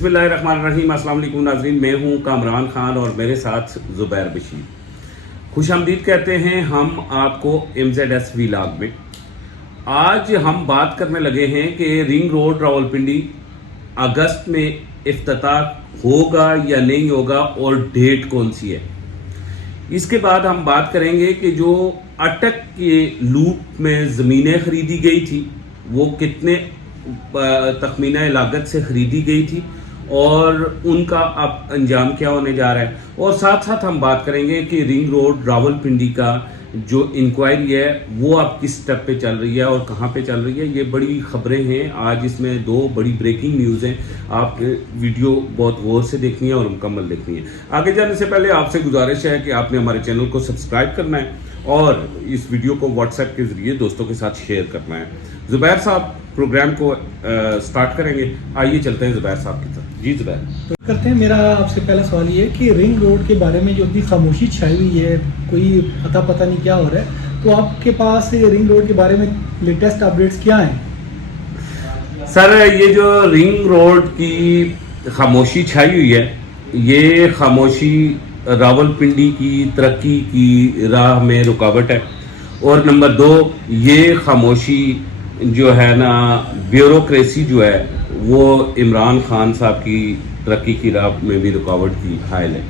बिस्मिल्लाहिर्रहमानिर्रहीम। अस्सलाम वालेकुम नाज़रीन, मैं हूं कामरान खान और मेरे साथ ज़ुबैर बशीर। खुशामदीद कहते हैं हम आपको MZS व्लॉग में। आज हम बात करने लगे हैं कि रिंग रोड रावलपिंडी अगस्त में इफ्तिताह होगा या नहीं होगा और डेट कौन सी है। इसके बाद हम बात करेंगे कि जो अटक के लूप में ज़मीनें खरीदी गई थी वो कितने तखमीना लागत से खरीदी गई थी और उनका अब अंजाम क्या होने जा रहा है। और साथ साथ हम बात करेंगे कि रिंग रोड रावलपिंडी का जो इंक्वायरी है वो अब किस स्टेप पे चल रही है और कहाँ पे चल रही है। ये बड़ी खबरें हैं आज, इसमें दो बड़ी ब्रेकिंग न्यूज़ हैं। आप वीडियो बहुत गौर से देखनी है और मुकम्मल देखनी है। आगे जाने से पहले आपसे गुजारिश है कि आपने हमारे चैनल को सब्सक्राइब करना है और इस वीडियो को व्हाट्सएप के ज़रिए दोस्तों के साथ शेयर करना है। ज़ुबैर साहब प्रोग्राम को स्टार्ट करेंगे, आइए चलते हैं ज़ुबैर साहब की तरफ। जी ज़ुबैर। तो करते हैं। मेरा आपसे पहला सवाल ये है कि रिंग रोड के बारे में जो इतनी खामोशी छाई हुई है, कोई पता नहीं क्या हो रहा है, तो आपके पास रिंग रोड के बारे में लेटेस्ट अपडेट्स क्या हैं? सर, ये जो रिंग रोड की खामोशी छाई हुई है, ये खामोशी रावलपिंडी की तरक्की की राह में रुकावट है। और नंबर 2, ये खामोशी जो है ना, ब्यूरोक्रेसी जो है वो इमरान खान साहब की तरक्की की राह में भी रुकावट की हायल है।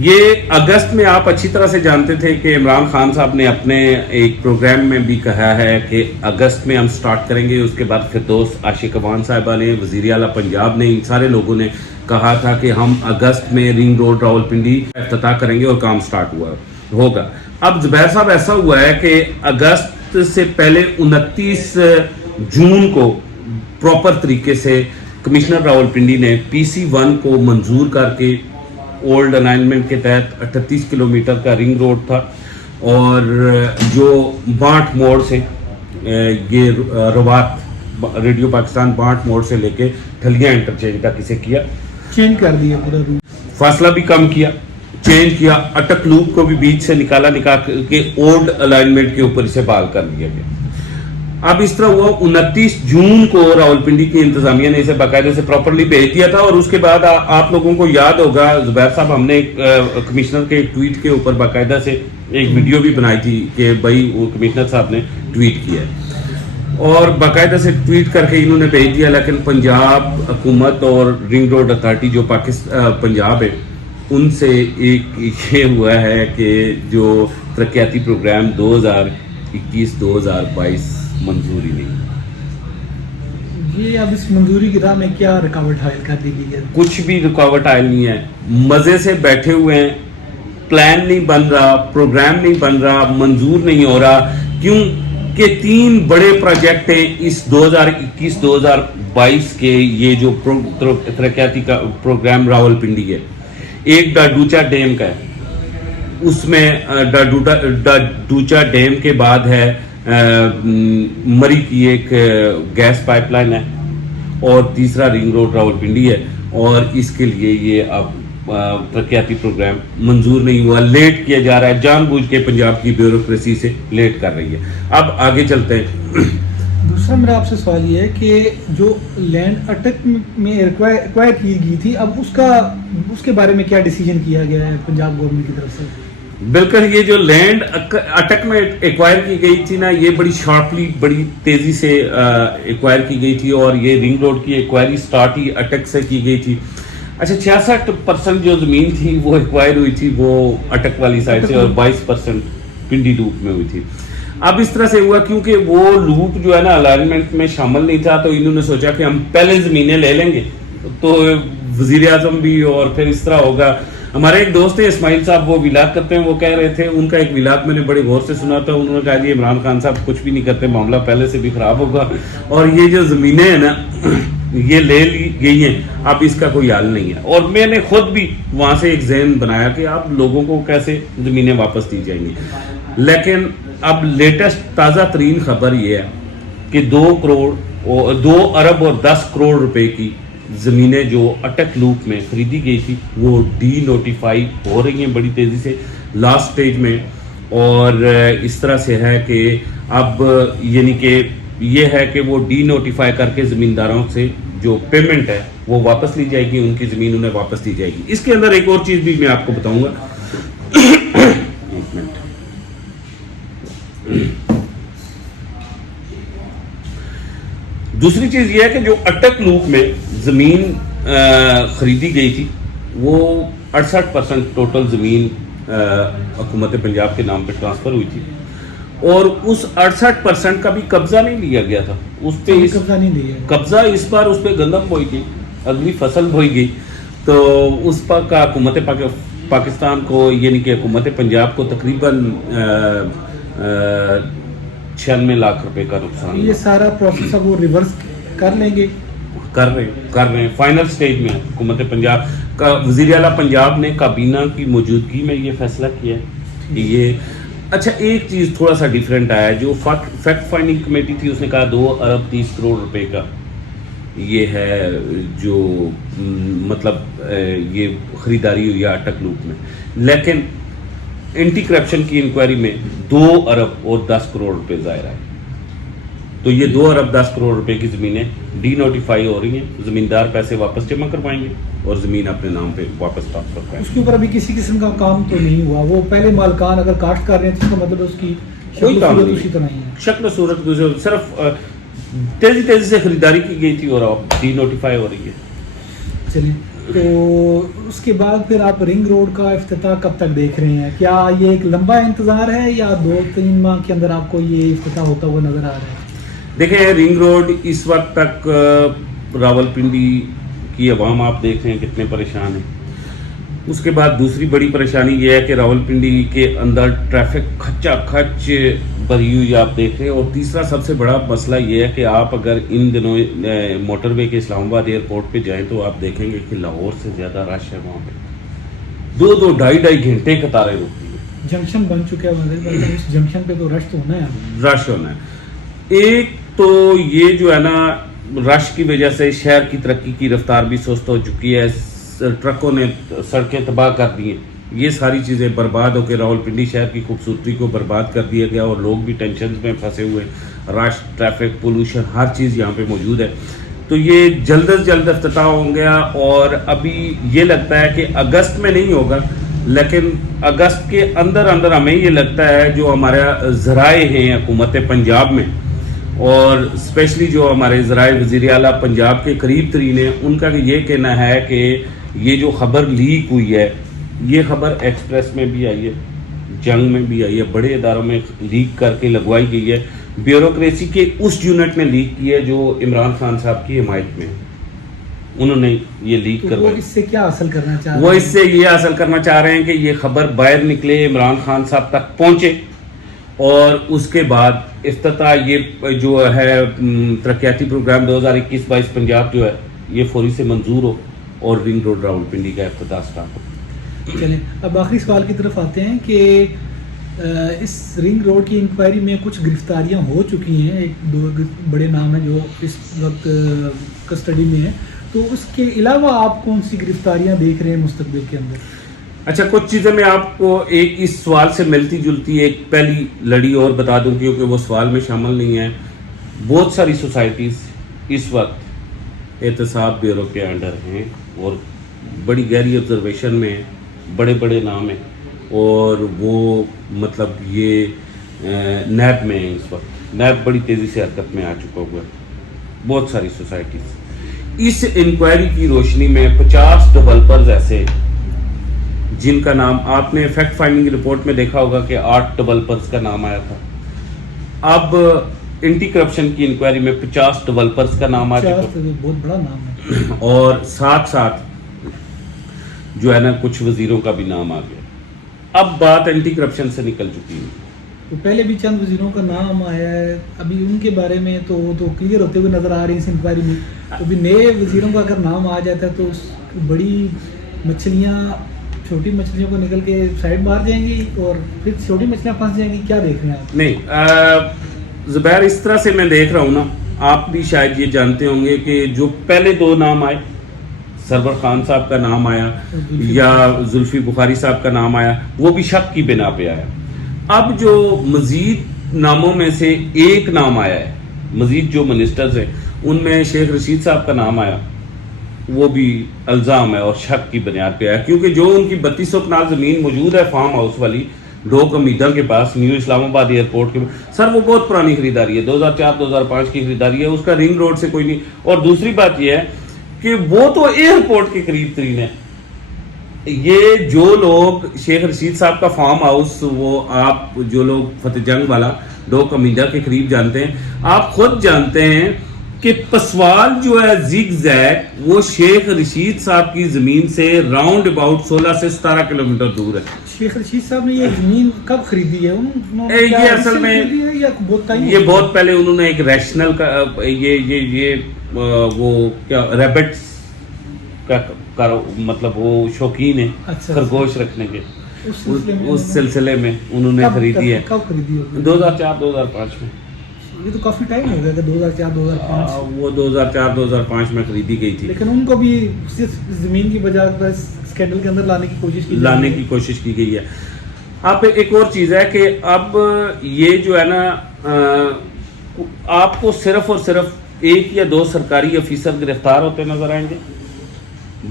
ये अगस्त में आप अच्छी तरह से जानते थे कि इमरान खान साहब ने अपने एक प्रोग्राम में भी कहा है कि अगस्त में हम स्टार्ट करेंगे। उसके बाद फिरदौस आशिक अवान साहिबा ने, वज़ीर आला पंजाब ने, इन सारे लोगों ने कहा था कि हम अगस्त में रिंग रोड रावलपिंडी इफ्तिताह करेंगे और काम स्टार्ट होगा। अब ज़ुबैर साहब, ऐसा हुआ है कि अगस्त से पहले 29 जून को प्रॉपर तरीके से कमिश्नर रावलपिंडी ने PC1 को मंजूर करके ओल्ड अलाइनमेंट के तहत 38 किलोमीटर का रिंग रोड था और जो बांट मोड़ से ये रवात रेडियो पाकिस्तान बांट मोड़ से लेके ठलियां इंटरचेंज तक इसे किया, चेंज कर दिया पूरा रूट, फासला भी कम किया, चेंज किया। अटक लूप को भी बीच से निकाल के ओल्ड अलाइनमेंट के ऊपर इसे बहाल कर दिया गया। अब इस तरह हुआ, 29 जून को रावलपिंडी की इंतजामिया ने इसे बाकायदे से प्रॉपरली भेज दिया था। और उसके बाद आप लोगों को याद होगा ज़ुबैर साहब, हमने कमिश्नर के एक ट्वीट के ऊपर बाकायदा से एक वीडियो भी बनाई थी कि भाई वो कमिश्नर साहब ने ट्वीट किया है और बाकायदा से ट्वीट करके इन्होंने भेज दिया। लेकिन पंजाब हुकूमत और रिंग रोड अथॉरिटी जो पंजाब है, उनसे एक ये हुआ है कि जो तरक्याती प्रोग्राम 2021-2022 मंजूरी नहीं। ये अब इस मंजूरी की राह में क्या रुकावट हायल कर दी गई है? कुछ भी रुकावट हायल नहीं है। मजे से बैठे हुए हैं, प्लान नहीं बन रहा, प्रोग्राम नहीं बन रहा, मंजूर नहीं हो रहा। क्यों कि 3 बड़े प्रोजेक्ट हैं इस 2021-2022 के। ये जो तरक्याती का प्रोग्राम रावलपिंडी है, एक डाडूचा डैम का है, उसमें डाडूचा डैम के बाद है मरी की एक गैस पाइपलाइन है और तीसरा रिंग रोड रावलपिंडी है। और इसके लिए ये अब तरक्याती प्रोग्राम मंजूर नहीं हुआ, लेट किया जा रहा है, जानबूझ के पंजाब की ब्यूरोक्रेसी से लेट कर रही है। अब आगे चलते हैं। दूसरा मेरा आपसे सवाल ये है कि जो लैंड अटक में एक्वायर की गई थी, अब उसके बारे में क्या डिसीजन किया गया है पंजाब गवर्नमेंट की तरफ से? बिल्कुल, ये जो लैंड अटक में एक्वायर की गई थी ना, ये बड़ी शार्पली, बड़ी तेजी से एक्वायर की गई थी और ये रिंग रोड की एक्वायरी स्टार्ट ही अटक से की गई थी। अच्छा, 66% जो जमीन थी वो एक्वायर हुई थी वो अटक वाली साइड से और 22% पिंडी लूप में हुई थी। अब इस तरह से हुआ क्योंकि वो लूप जो है ना अलाइनमेंट में शामिल नहीं था, तो इन्होंने सोचा कि हम पहले जमीनें ले लेंगे तो वजीर आजम भी, और फिर इस तरह होगा। हमारे एक दोस्त है इस्माइल साहब, वो विलाद करते हैं, वो कह रहे थे, उनका एक विलाद मैंने बड़े गौर से सुना था। उन्होंने कहा जी इमरान खान साहब कुछ भी नहीं करते, मामला पहले से भी खराब होगा और ये जो जमीनें हैं ना ये ले ली गई हैं, अब इसका कोई हल नहीं है। और मैंने खुद भी वहां से एक जहन बनाया कि आप लोगों को कैसे जमीनें वापस दी जाएंगी। लेकिन अब लेटेस्ट ताज़ा तरीन खबर ये है कि 2 अरब और 10 करोड़ रुपए की ज़मीनें जो अटक लूप में खरीदी गई थी वो डी नोटिफाई हो रही हैं बड़ी तेज़ी से, लास्ट स्टेज में। और इस तरह से है कि अब यानी कि ये है कि वो डी नोटिफाई करके ज़मींदारों से जो पेमेंट है वो वापस ली जाएगी, उनकी ज़मीन उन्हें वापस दी जाएगी। इसके अंदर एक और चीज़ भी मैं आपको बताऊंगा। एक मिनट। दूसरी चीज़ ये है कि जो अटक लूप में ज़मीन खरीदी गई थी वो 68% टोटल ज़मीन हुकूमत पंजाब के नाम पे ट्रांसफ़र हुई थी, और उस 68% का भी कब्जा नहीं लिया गया था। उस पे इस कब्जा नहीं दिया है। कब्जा इस बार उस पे गंदम बोई गई, अगली फसल बोई गई, तो उस पर का हुकूमत पाकिस्तान को यानी कि हुकूमत पंजाब को तकरीबन 96 लाख रुपए का नुकसान ये सारा प्रोसेस अब वो रिवर्स कर लेंगे। कर रहे हैं, फाइनल स्टेज में हुकूमत पंजाब का वज़ीर आला पंजाब ने काबीना की मौजूदगी में ये फैसला किया है कि ये अच्छा। एक चीज़ थोड़ा सा डिफरेंट आया, जो फैक्ट फाइंडिंग कमेटी थी उसने कहा 2 अरब 30 करोड़ रुपए का ये है जो मतलब ये खरीदारी हुई है अटक लूप में, लेकिन एंटी करप्शन की इंक्वायरी में 2 अरब और 10 करोड़ रुपए ज़ाहिर आए। तो ये 2 अरब 10 करोड़ रुपए की ज़मीनें डी नोटिफाई हो रही हैं, ज़मींदार पैसे वापस जमा करवाएंगे और ज़मीन अपने नाम पे वापस ट्रांसफर कराएंगे। उसके ऊपर अभी किसी किस्म का काम तो नहीं हुआ। वो पहले मालकान अगर काश्त कर रहे हैं तो इसका मतलब उसकी कोई काम नहीं, उसी तो नहीं है। शक्ल सूरत कुछ सिर्फ तेजी से खरीदारी की गई थी और अब डी नोटिफाई हो रही है। चलिए, तो उसके बाद फिर आप रिंग रोड का इफ्तिताह कब तक देख रहे हैं? क्या ये एक लंबा इंतज़ार है या 2-3 माह के अंदर आपको ये इफ्तिताह होता हुआ नज़र आ रहा है? देखिए, रिंग रोड इस वक्त तक रावलपिंडी की आवाम आप देख रहे हैं कितने परेशान हैं। उसके बाद दूसरी बड़ी परेशानी ये है कि रावलपिंडी के अंदर ट्रैफिक खच्चा खच भरी हुई आप देख रहे हैं। और तीसरा सबसे बड़ा मसला ये है कि आप अगर इन दिनों मोटरवे के इस्लामाबाद एयरपोर्ट पे जाएं तो आप देखेंगे कि लाहौर से ज़्यादा रश है वहाँ पे। 2-2, 2.5 घंटे कतारें रुकती हैं। जंक्शन बन चुका है वहाँ, उस जंक्शन पे तो रश तो होना है। रश होना है। एक तो ये जो है ना, रश की वजह से शहर की तरक्की की रफ्तार भी सुस्त हो चुकी है, ट्रकों ने सड़कें तबाह कर दी हैं। ये सारी चीज़ें बर्बाद होकर रावलपिंडी शहर की खूबसूरती को बर्बाद कर दिया गया और लोग भी टेंशन में फंसे हुए। रश, ट्रैफिक, पोल्यूशन, हर चीज़ यहाँ पे मौजूद है। तो ये जल्द से जल्द इफ्तिताह हो गया और अभी ये लगता है कि अगस्त में नहीं होगा, लेकिन अगस्त के अंदर अंदर हमें ये लगता है जो हमारा ज़राए हैं हुकूमत पंजाब में और स्पेशली जो हमारे ज़राए वज़ीर आला पंजाब के करीब तरीन है, उनका ये कहना है कि ये जो खबर लीक हुई है, ये खबर एक्सप्रेस में भी आई है, जंग में भी आई है, बड़े इदारों में लीक करके लगवाई गई है। ब्यूरोक्रेसी के उस यूनिट ने लीक की है जो इमरान खान साहब की हिमायत में, उन्होंने ये लीक तो करवाई। वो इससे क्या हासिल करना चाह रहे हैं? वो इससे ये हासिल करना चाह रहे हैं कि ये खबर बाहर निकले, इमरान खान साहब तक पहुंचे और उसके बाद इफ्तिताह ये जो है तरक्याती प्रोग्राम 2021-22 पंजाब जो है ये फौरी से मंजूर हो और रिंग रोड रावलपिंडी का इफ्तिताह स्टार्ट हो। चलें, अब आखिरी सवाल की तरफ आते हैं कि इस रिंग रोड की इंक्वायरी में कुछ गिरफ्तारियां हो चुकी हैं, 1-2 बड़े नाम हैं जो इस वक्त कस्टडी में हैं, तो उसके अलावा आप कौन सी गिरफ्तारियां देख रहे हैं मुस्तकबिल के अंदर? अच्छा, कुछ चीज़ें मैं आपको एक इस सवाल से मिलती जुलती एक पहली लड़ी और बता दूं क्योंकि वो सवाल में शामिल नहीं है। बहुत सारी सोसाइटीज़ इस वक्त एहतसाब ब्यूरो के अंडर हैं और बड़ी गहरी ऑब्जर्वेशन में बड़े बड़े नाम हैं और वो मतलब ये नैब में है इस वक्त। नैब बड़ी तेज़ी से हरकत में आ चुका हुआ है। बहुत सारी सोसाइटीज़ इस इंक्वायरी की रोशनी में 50 डेवलपर्स ऐसे जिनका नाम आपने फैक्ट फाइंडिंग रिपोर्ट में देखा होगा कि 8 डेवलपर्स का नाम आया था। अब एंटी करप्शन की इंक्वायरी में 50 डेवलपर्स का नाम आ चुका है, बहुत बड़ा नाम है। और साथ साथ जो है ना कुछ वजीरों का भी नाम आ गया। अब बात एंटी करप्शन से निकल चुकी है। तो पहले भी चंद वजीरों का नाम आया है, अभी उनके बारे में तो वो तो क्लियर होते हुए नजर आ रहे हैं इस इंक्वायरी में। तो अभी नए वजीरों का अगर नाम आ जाता है तो बड़ी मछलियाँ छोटी मछलियों को निकल के साइड मार जाएंगी और फिर छोटी मछलियाँ फंस जाएंगी। क्या देख रहे हैं आप? नहीं ज़ुबैर, इस तरह से मैं देख रहा हूँ ना, आप भी शायद ये जानते होंगे कि जो पहले 2 नाम आए, सरवर खान साहब का नाम आया या जुल्फी बुखारी साहब का नाम आया, वो भी शक की बिना पे आया। अब जो मजीद नामों में से एक नाम आया है, मजीद जो मिनिस्टर्स हैं उनमें शेख रशीद साहब का नाम आया, वो भी अल्जाम है और शक की बुनियाद पे है, क्योंकि जो उनकी 3200 कनाल ज़मीन मौजूद है फार्म हाउस वाली डोक अमीदा के पास न्यू इस्लामाबाद एयरपोर्ट के, सर वो बहुत पुरानी खरीदारी है, 2004-2005 की खरीदारी है, उसका रिंग रोड से कोई नहीं। और दूसरी बात यह है कि वो तो एयरपोर्ट के करीब तरीन है। ये जो लोग शेख रशीद साहब का फार्म हाउस, वो आप जो लोग फतेह जंग वाला डोक अमीदा के करीब जानते हैं, आप खुद जानते हैं कि पसवाल जो है जिग जैग वो शेख रशीद साहब की जमीन से राउंड अबाउट 16 से 17 किलोमीटर दूर है। शेख रशीद साहब ने ये जमीन कब खरीदी है? ये असल में या ये बहुत पहले उन्होंने एक रैशनल का ये वो क्या रैबिट्स का मतलब वो शौकीन है अच्छा, खरगोश रखने के, उस सिलसिले में उन्होंने कब खरीदी है। कब खरीदी होगी? 2004-2005 में। ये तो काफी टाइम हो गया था, 2004-2005। वो 2004-2005 में खरीदी गई थी। लेकिन उनको भी सिर्फ जमीन की बजाय पर स्कैंडल के अंदर लाने की कोशिश की गई है। अब एक और चीज है कि अब ये जो है ना, आपको सिर्फ और सिर्फ 1 या 2 सरकारी अफीसर गिरफ्तार होते नजर आएंगे।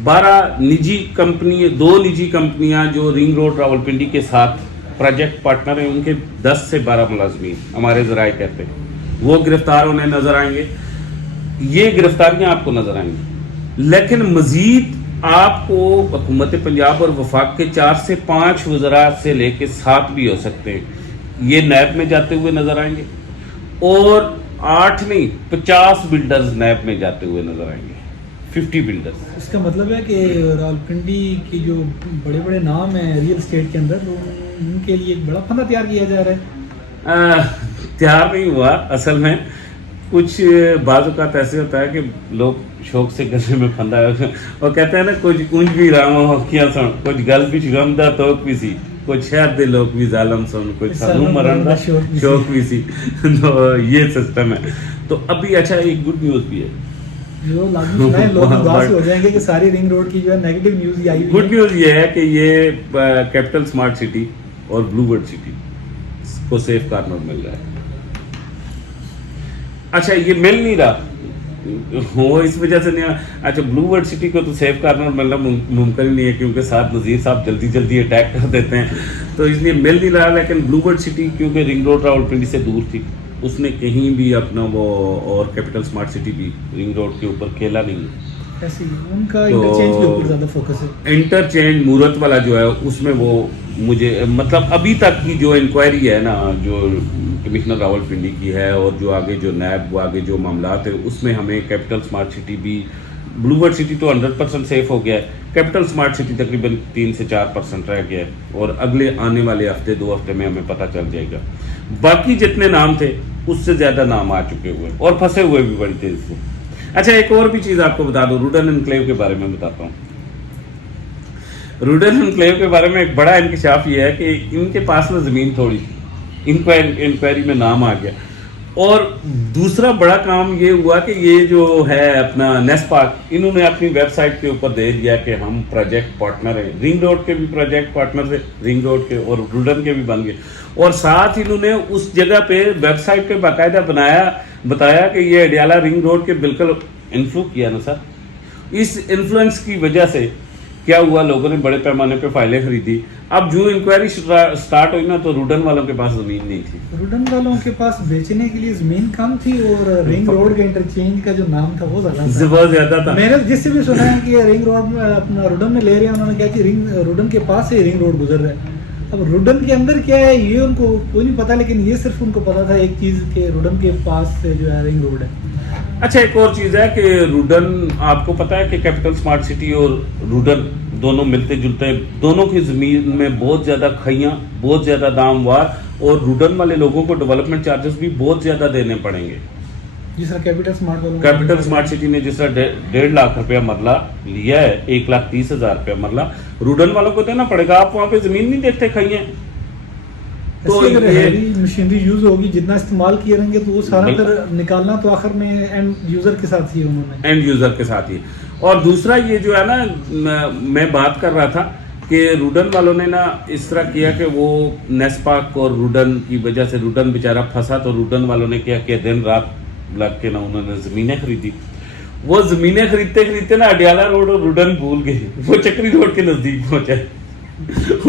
2 निजी कंपनियां जो रिंग रोड रावलपिंडी के साथ प्रोजेक्ट पार्टनर हैं, उनके 10 से 12 मुलाजमीन हमारे जराए कहते हैं, वो गिरफ्तार होने नजर आएंगे। ये गिरफ्तारियां आपको नजर आएंगी। लेकिन मजीद आपको हुकूमत पंजाब और वफाक के 4 से 5 वज़रा से लेके 7 भी हो सकते हैं, ये नैब में जाते हुए नजर आएंगे। और 8 नहीं 50 बिल्डर्स नैब में जाते हुए नजर आएंगे, 50 बिल्डर्स। इसका मतलब है कि रावलपिंडी की जो बड़े बड़े नाम हैं रियल एस्टेट के अंदर, उनके लिए एक बड़ा फंदा तैयार किया जा रहा है। तैयार नहीं हुआ असल में, कुछ बाज़ ऐसे होता है कि लोग शौक से गले में फंदा है और कहते हैं ना, कुछ ऊंच भी रामा हकियां सुन, कुछ गल भी गमदा तो भी सी, कुछ शहर दे लोग भी जालम सुन, कुछ सानू मरण दा शौक भी सी। तो ये सिस्टम है। तो अभी अच्छा एक गुड न्यूज़ भी है जो लाजमी है, लोग उदास हो जाएंगे कि सारी रिंग रोड की जो है नेगेटिव न्यूज़ ही आई हुई है। गुड न्यूज़ ये है कि ये कैपिटल स्मार्ट सिटी और ब्लूबर्ड सिटी को सेफ कॉर्नर मिल रहा है। अच्छा ये मिल नहीं रहा वो इस वजह से नहीं। अच्छा ब्लूबर्ड सिटी को तो सेफ कॉर्नर मिलना मुमकिन नहीं है, क्योंकि साथ नज़ीर साहब जल्दी जल्दी अटैक कर देते हैं, तो इसलिए मिल नहीं रहा। लेकिन ब्लूबर्ड सिटी क्योंकि रिंग रोड रावलपिंडी से दूर थी, उसने कहीं भी अपना वो, और कैपिटल स्मार्ट सिटी भी रिंग रोड के ऊपर खेला नहीं। ऐसे ही उनका इंटरचेंज के ऊपर ज़्यादा फोकस है। इंटरचेंज मूरत वाला जो है उसमें वो मुझे मतलब अभी तक की जो इंक्वायरी है ना, जो कमिश्नर रावलपिंडी की है और जो आगे जो नैब वो आगे जो मामलात है, उसमें हमें कैपिटल स्मार्ट सिटी भी, ब्लूबर्ड सिटी तो 100% सेफ हो गया है, कैपिटल स्मार्ट सिटी तकरीबन 3 से 4% रह गया है, और अगले आने वाले हफ्ते 2 हफ्ते में हमें पता चल जाएगा। बाकी जितने नाम थे उससे ज़्यादा नाम आ चुके हुए और फंसे हुए भी बड़ी तेज़ से। अच्छा एक और भी चीज़ आपको बता दूं, रूडन एनक्लेव के बारे में बताता हूँ। रूडन एनक्लेव के बारे में एक बड़ा इंकशाफ ये है कि इनके पास में ज़मीन थोड़ी, इंक्वायरी में नाम आ गया। और दूसरा बड़ा काम ये हुआ कि ये जो है अपना नेस्पाक, इन्होंने अपनी वेबसाइट के ऊपर दे दिया कि हम प्रोजेक्ट पार्टनर हैं। रिंग रोड के भी प्रोजेक्ट पार्टनर थे, रिंग रोड के और रूडन के भी बन गए। और साथ इन्होंने उस जगह पे वेबसाइट पे बाकायदा बताया कि ये अडियाला रिंग रोड के बिल्कुल इन्फ्लुएंस किया ना सर। इस इन्फ्लुएंस की वजह से क्या हुआ, लोगों ने बड़े पैमाने पे फाइलें खरीदी। अब जो इंक्वायरी स्टार्ट हुई ना, तो रूडन वालों के पास जमीन नहीं थी। रूडन वालों के पास बेचने के लिए जमीन कम थी और रिंग रोड के इंटरचेंज का जो नाम था वो बहुत ज्यादा था। मैंने जिससे भी सुना है कि रिंग रोड में अपना रूडन में ले रहे हैं, उन्होंने कहा कि रूडन के पास से रिंग रोड गुजर रहा है। अब रूडन के अंदर क्या है ये उनको कोई नहीं पता, लेकिन ये सिर्फ उनको पता था एक चीज कि रूडन के पास से जो है रिंग रोड है। अच्छा एक और चीज़ है कि रूडन, आपको पता है कि कैपिटल स्मार्ट सिटी और रूडन दोनों मिलते जुलते हैं, दोनों की ज़मीन में बहुत ज़्यादा खइयाँ, बहुत ज़्यादा दामवार, और रूडन वाले लोगों को डेवलपमेंट चार्जेस भी बहुत ज़्यादा देने पड़ेंगे। जिस तरह कैपिटल स्मार्ट सिटी ने जिस तरह 1.5 लाख रुपया मरला लिया है, 1,30,000 रुपया मरला रूडन वालों को देना पड़ेगा। आप वहाँ पे ज़मीन नहीं देखते खइयाँ, तो ये मशीनरी यूज होगी, जितना इस्तेमाल किए रहेंगे तो वो सारा फिर निकालना तो आखिर में एंड यूजर के साथ ही उन्होंने एंड यूजर के साथ ही। और दूसरा ये जो है ना, मैं बात कर रहा था कि रूडन वालों ने ना इस तरह किया कि वो नेस्पाक और रूडन की वजह से रूडन बेचारा फंसा, तो रूडन वालों ने क्या किया, दिन रात लग के ना उन्होंने ज़मीनें खरीदी। वो ज़मीनें खरीदते खरीदते ना अडियाला रोड और रुडन भूल गए, वो चक्री रोड के नज़दीक पहुंचे।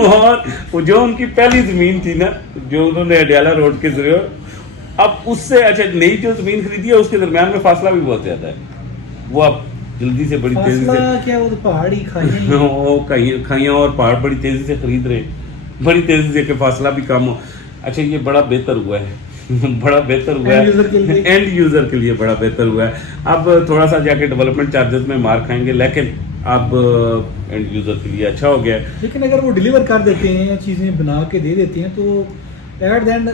और वो जो उनकी पहली ज़मीन थी ना, जो उन्होंने अडियाला रोड के जरिए, अब उससे अच्छा नई जो ज़मीन खरीदी है उसके दरमियान में फासला भी बहुत ज़्यादा है। वो अब जल्दी से बड़ी तेज़ी से क्या वो तो पहाड़ी खाई वो खाइयाँ और पहाड़ बड़ी तेज़ी से खरीद रहे, बड़ी तेज़ी से कि फासला भी कम हो। अच्छा ये बड़ा बेहतर हुआ है बड़ा बेहतर हुआ है एंड यूज़र के लिए बड़ा बेहतर हुआ है। अब थोड़ा सा जाके डेवलपमेंट चार्जेस में मार खाएंगे, लेकिन अब एंड यूज़र के लिए अच्छा हो गया है। लेकिन अगर वो डिलीवर कर देते हैं, चीज़ें बना के दे देते हैं, तो एट द एंड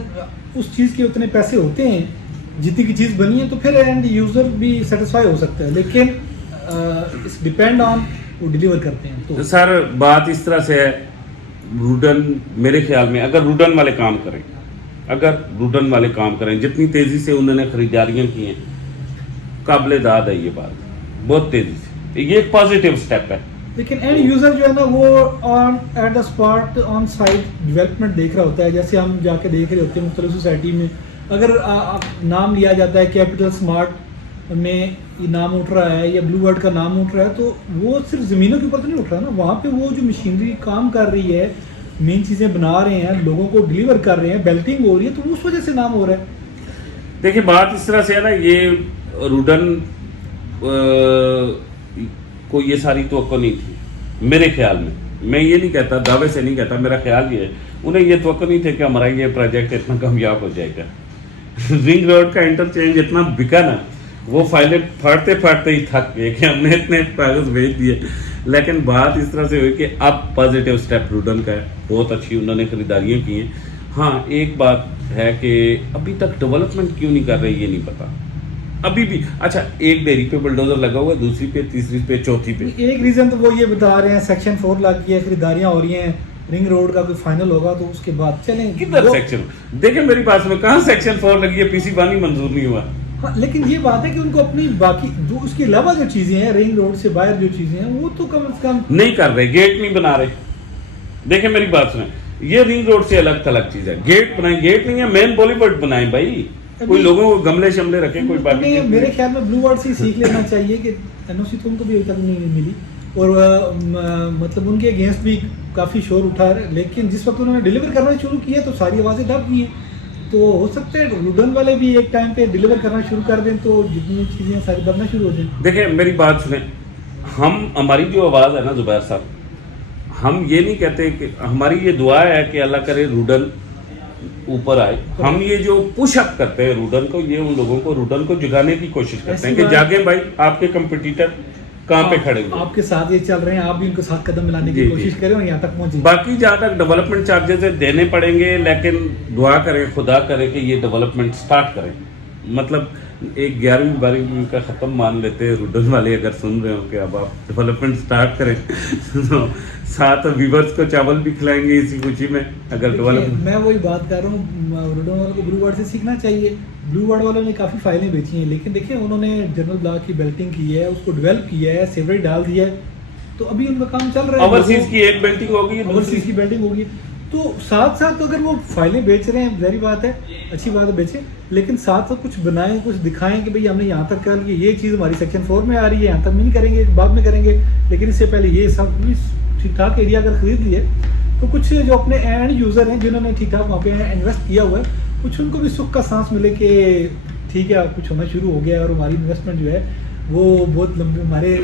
उस चीज़ के उतने पैसे होते हैं जितनी की चीज़ बनी है, तो फिर एंड यूज़र भी सेटिस्फाई हो सकता है। लेकिन इट्स डिपेंड ऑन वो डिलीवर करते हैं। तो सर बात इस तरह से है, रुडन मेरे ख्याल में अगर रुडन वाले काम करें, अगर रुडन वाले काम करें, जितनी तेज़ी से उन्होंने खरीदारियाँ की हैं, काबिल दाद है ये बात, बहुत तेज़ी से, ये एक पॉजिटिव स्टेप है। लेकिन एंड यूज़र जो है ना, वो on at the spot on site development देख रहा होता है। जैसे हम जाके देख रहे होते हैं मुख्तलिफ सोसाइटी में, अगर नाम लिया जाता है कैपिटल स्मार्ट में, ये नाम उठ रहा है या ब्लू वर्ड का नाम उठ रहा है, तो वो सिर्फ ज़मीनों के ऊपर तो नहीं उठ रहा ना, वहाँ पे वो जो मशीनरी काम कर रही है, मेन चीज़ें बना रहे हैं, लोगों को डिलीवर कर रहे हैं, बेल्टिंग हो रही है, तो उस वजह से नाम हो रहा है। देखिए बात इस तरह से है ना, ये रुडन को ये सारी तवक्को नहीं थी मेरे ख्याल में। मैं ये नहीं कहता, दावे से नहीं कहता, मेरा ख्याल ये है उन्हें ये तवक्को नहीं थे कि हमारा ये प्रोजेक्ट इतना कामयाब हो जाएगा। रिंग रोड का इंटरचेंज इतना बिका ना, वो फाइलें फाड़ते फाड़ते ही थक गए कि हमने इतने कागज भेज दिए। लेकिन बात इस तरह से हुई कि अब पॉजिटिव स्टेप रुडन का है, बहुत अच्छी उन्होंने खरीदारियाँ की हैं। हाँ एक बात है कि अभी तक डेवलपमेंट क्यों नहीं कर रहे ये नहीं पता अभी भी। अच्छा एक डेयरी पे बुलडोजर लगा हुआ है, दूसरी पे, तीसरी पे, चौथी पे। एक रीज़न तो वो ये बता रहे हैं सेक्शन 4 लग गया, खरीदारियाँ हो रही हैं, रिंग रोड का कोई फाइनल होगा तो उसके बाद चलें। किधर सेक्शन, देखिए मेरी बात सुनो, कहाँ सेक्शन 4 लगी है, पीसी बानी मंजूर नहीं हुआ। हाँ, लेकिन ये बात है कि उनको अपनी बाकी जो उसके अलावा जो चीज़ें हैं, रिंग रोड से बाहर जो चीज़ें हैं, वो तो कम से कम नहीं कर रहे, गेट नहीं बना रहे। देखिए मेरी बात सुने, ये रिंग रोड से अलग थलग चीज है, गेट बनाए, गेट नहीं है, मेन बॉलीवुड बनाए भाई, कोई लोगों को गमले शमले रखे, कोई बाकी। मेरे ख्याल में ब्लू वर्ड से ही सीख लेना चाहिए कि एनओसी तो उनको भी अभी तक नहीं मिली, और मतलब उनके अगेंस्ट भी काफ़ी शोर उठा है, लेकिन जिस वक्त उन्होंने डिलीवर करना शुरू किया तो सारी आवाज़ें दब गई हैं। तो हो सकता है रुडन वाले भी एक टाइम पे डिलीवर करना शुरू कर दें तो जितनी चीज़ें सारी बनना शुरू हो जाए। देखिए मेरी बात सुने, हमारी जो आवाज़ है ना जुबैर साहब, हम ये नहीं कहते कि, हमारी ये दुआ है कि अल्लाह करे रुडन ऊपर आए। हम ये जो पुशअप करते हैं रुडन को, ये उन लोगों को रुडन को जगाने की कोशिश करते हैं कि जागे भाई, आपके कंपटीटर कहाँ पे खड़े हुए, आपके साथ ये चल रहे हैं, आप भी उनको साथ कदम मिलाने की कोशिश करें और यहाँ तक पहुंचे। बाकी जहाँ तक डेवलपमेंट चार्जेस देने पड़ेंगे, लेकिन दुआ करें, खुदा करे कि ये डेवलपमेंट स्टार्ट करें। मतलब एक 11वीं 12वीं का ख़त्म मान लेते हैं रुडन वाले, अगर सुन रहे हो कि अब आप डेवलपमेंट स्टार्ट करें तो साथ व्यूवर्स को चावल भी खिलाएंगे इसी खुशी में। अगर डेवलपमेंट, मैं वही बात कर रहा हूँ, रुडन वालों को ब्लू वर्ड से सीखना चाहिए। ब्लू वर्ड वालों ने काफ़ी फाइलें बेची हैं, लेकिन देखिए उन्होंने जनरल ब्लॉक की बेल्टिंग की है, उसको डेवलप किया है, सेवरेज डाल दिया है, तो अभी उनका काम चल रहा है। ओवरसीज की एक बेल्टिंग होगी, ओवरसीज की बेल्टिंग होगी, तो साथ साथ अगर वो फाइलें बेच रहे हैं, जारी बात है, अच्छी बात है बेचें, लेकिन साथ साथ कुछ बनाएं, कुछ दिखाएं कि भाई हमने यहाँ तक कर लिया, ये चीज़ हमारी सेक्शन 4 में आ रही है, यहाँ तक नहीं करेंगे, बाद में करेंगे, लेकिन इससे पहले ये सब ठीक ठाक एरिया अगर खरीद लिए तो कुछ जो अपने एंड यूज़र हैं जिन्होंने ठीक ठाक वहाँ पे इन्वेस्ट किया हुआ है, कुछ उनको भी सुख का सांस मिले कि ठीक है कुछ होना शुरू हो गया और हमारी इन्वेस्टमेंट जो है वो बहुत लंबे, हमारे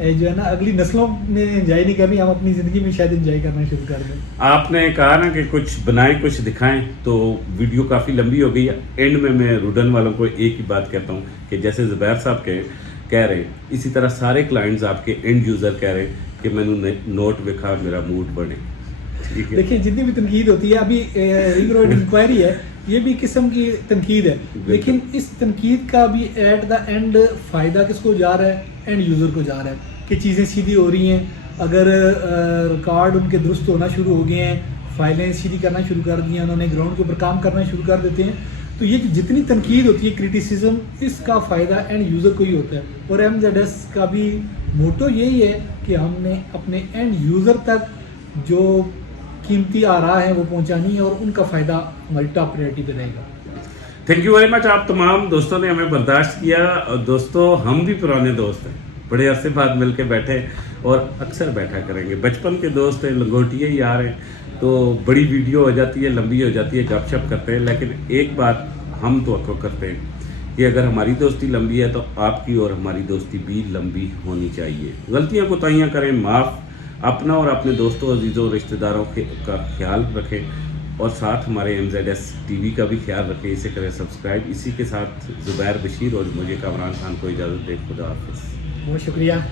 जो है ना अगली नस्लों में एंजॉय नहीं करनी, हम अपनी ज़िंदगी में शायद एंजॉय करना शुरू कर दें। आपने कहा ना कि कुछ बनाएं कुछ दिखाएं, तो वीडियो काफ़ी लंबी हो गई है। एंड में मैं रुडन वालों को एक ही बात कहता हूँ कि जैसे जुबैर साहब कह रहे हैं, इसी तरह सारे क्लाइंट्स आपके एंड यूज़र कह रहे हैं कि मैंने नोट दिखा, मेरा मूड बने। ठीक है, देखिए जितनी भी तनकीद होती है, अभी रिंग रोड इंक्वायरी है, ये भी किस्म की तनकीद है, लेकिन इस तनकीद का भी एट द एंड फ़ायदा किसको जा रहा है? एंड यूज़र को जा रहा है कि चीज़ें सीधी हो रही हैं। अगर रिकॉर्ड उनके दुरुस्त होना शुरू हो गए हैं, फाइलें सीधी करना शुरू कर दी हैं, उन्होंने ग्राउंड के ऊपर काम करना शुरू कर देते हैं, तो ये जितनी तनकीद होती है, क्रिटिसिज्म, इसका फ़ायदा एंड यूज़र को ही होता है। और MZS का भी मोटो यही है कि हमने अपने एंड यूज़र तक जो कीमती आ रहा है वो पहुंचानी है और उनका फ़ायदा हमारी टॉप प्रायोरिटी पे रहेगा। Thank you very much. आप तमाम दोस्तों ने हमें बर्दाश्त किया। और दोस्तों हम भी पुराने दोस्त हैं, बड़े अरसे बाद मिलके बैठे और अक्सर बैठा करेंगे। बचपन के दोस्त हैं, लंगोटिए यार हैं, तो बड़ी वीडियो हो जाती है, लंबी हो जाती है, गपशप करते हैं। लेकिन एक बात हम तो करते हैं कि अगर हमारी दोस्ती लंबी है तो आपकी और हमारी दोस्ती भी लंबी होनी चाहिए। गलतियाँ कोताहियाँ करें माफ़, अपना और अपने दोस्तों अजीज़ों रिश्तेदारों का ख्याल रखें और साथ हमारे MZS TV का भी ख्याल रखें। इसे करें सब्सक्राइब। इसी के साथ ज़ुबैर बशीर और मुझे कामरान खान को इजाज़त दें। खुदा हाफिज़। बहुत शुक्रिया।